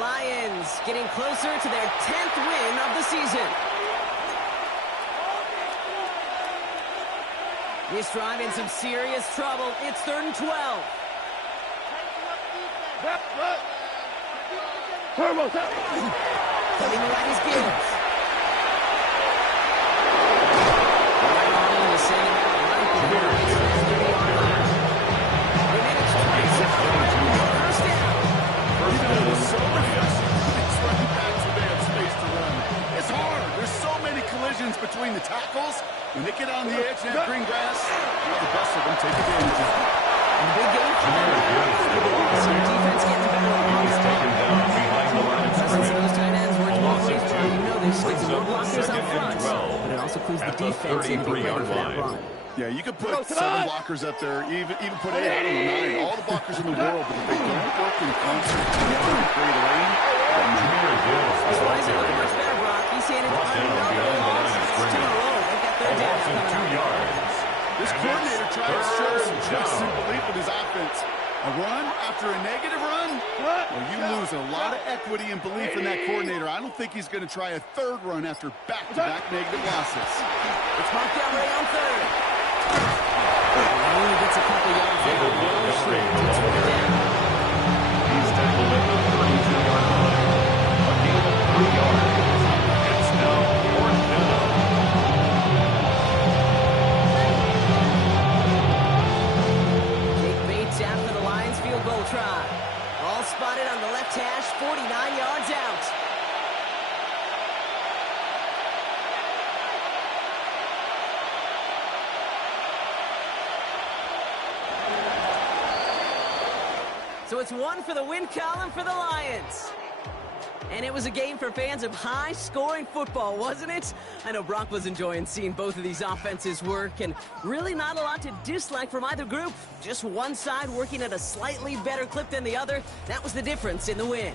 Lions getting closer to their 10th win of the season. This drive in some serious trouble. It's 3rd and 12. Turbo, Coming to right is Gibbs. It's hard. There's so many collisions between the tackles. When they get on the edge of that green grass, the best of them take advantage of it. And the big game for the defense getting better. He's taken down behind the line of scrimmage. Those tight ends work both ways. You know this. It's the Brings up blockers up 2nd front, and 12 but it also clues the at the defense in to be ready 33-yard for that line. run. Yeah, you could put 7 blockers up there, even put 8 out of the 9. All the blockers in the world, but if they don't work in concert together and create a lane, Jameer Gibbs This is one out isn't looking there. much better, Brock. He's handed Brought down behind the line of It's 2 in a scrimmage. row. They've got A third down loss now of coming 2 up. yards. this And coordinator it's tries to show some 3rd trust and down. belief with his offense. A run after a negative run? Well, you lose a lot of equity and belief in that coordinator. I don't think he's going to try a 3rd run after back-to-back negative losses. It's marked down Ray on 3rd. Only gets a couple yards there. David Well, Montgomery short. the It's ball 4th carrier. down. He's tackled at the 32-yard line. A gain of 3 yards. It's now 4th down. Jake Bates after the Lions field goal try. All spotted on the left hash, 49 yards out. So it's 1 for the win column for the Lions. And it was a game for fans of high-scoring football, wasn't it? I know Brock was enjoying seeing both of these offenses work, and really not a lot to dislike from either group. Just one side working at a slightly better clip than the other. That was the difference in the win.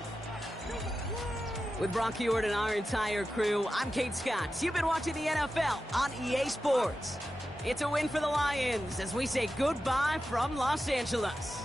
With Brock Huard and our entire crew, I'm Kate Scott. You've been watching the NFL on EA Sports. It's a win for the Lions as we say goodbye from Los Angeles.